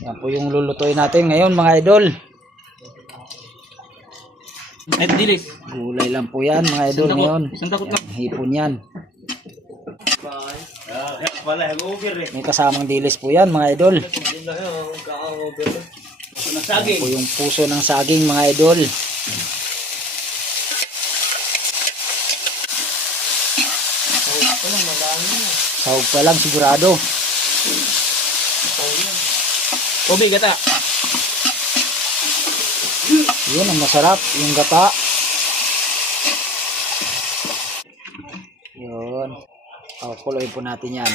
Yan po yung lulutuin natin ngayon mga idol. Ito dilis. Gulay lang po yan mga idol ngayon. Yan, hipon yan. May kasamang dilis po yan mga idol. Yan po yung puso ng saging mga idol. Sahog pa lang sigurado. Ubi, gata. Yun ang masarap, yung gata. Yun. Kuloy po natin yan.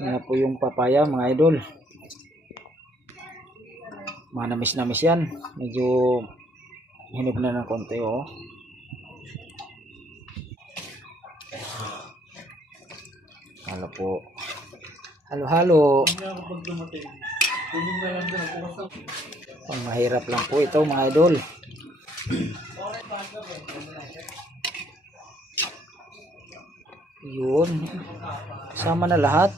Yan po yung papaya mga idol. Manamis-namis yan. Medyo hinog na ng konti oh. Halo po. Halo-halo. Mahirap lang po ito mga idol. Yun. Kasama na lahat.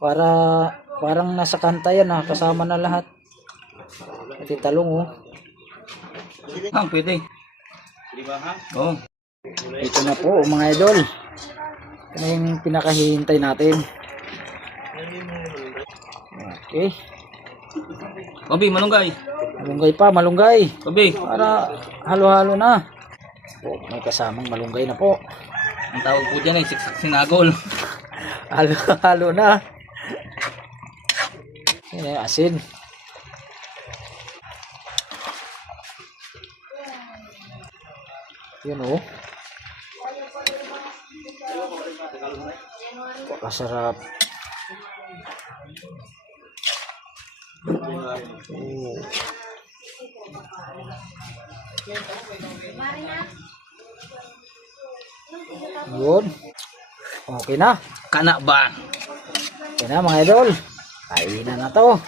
Parang nasa kanta yan ha. Kasama na lahat. Ito talong oh. Pwede. Oo. Ito na po mga idol. Ito na yung pinakahihintay natin. Okay. Ubi, malunggay. Malunggay pa, malunggay. Ubi. Para halo-halo na. Po, may kasamang malunggay na po. Ang tawag po dyan ay sinagol. Halo-halo na. Yan, asin. Yun oh. Pakasarap. Oh. Yun. Okay na. Kana ba? Okay na mga idol. Kainan na to.